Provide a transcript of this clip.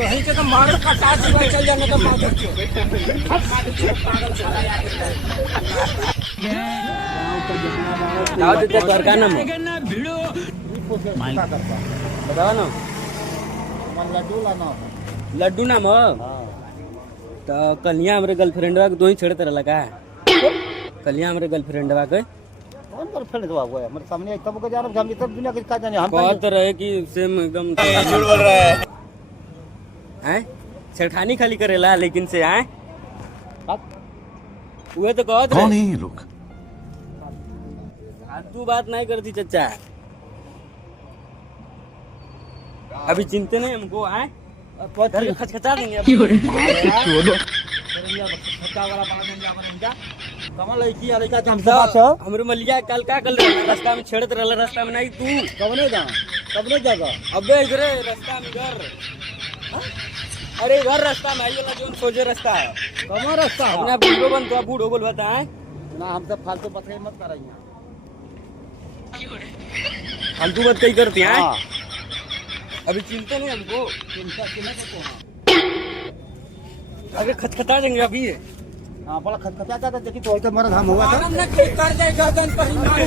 वहीं से तो मार कटा चल जाएंगे तो मार जाओ देते घर का नाम बताओ ना लड्डू लाना लड्डू नाम हो तो कलिया हमारे गर्लफ्रेंडवा के दो ही छेड़ते रहला का कलिया हमारे गर्लफ्रेंडवा के कौन गर्लफ्रेंड तो हुआ है मेरे सामने तब को जान हम सब दुनिया के का जाने हम कहते रहे कि सेम एकदम झूठ बोल रहा है हैं छेड़खानी खाली करेला लेकिन से आए हुए तो कहत कौन रहे है ये लोग तू बात नहीं करती चचा अभी चिंते नहीं हमको आए घर खचखचा देंगे अभी। खट्टा वाला बना देंगे अपन इनका कमल लड़की लड़का हम तो सब बात हमरे मलिया कल का कल रास्ता में छेड़त रहला रास्ता में नहीं तू कबने जगह अबे इधर रास्ता में घर अरे घर रास्ता में आई वाला जो सोचे रास्ता है कमर रास्ता है अपना बूढ़ो बन तो बूढ़ो बोल बताए ना हम सब फालतू बात मत कराइए फालतू बात कहीं करती हैं हां अभी चिंता नहीं हमको चिंता किने को अगर खचखचा देंगे अभी हां बड़ा खटखटा जाता देखी तो तो मरद हम हुआ था ना कर दे गर्दन पर ही मार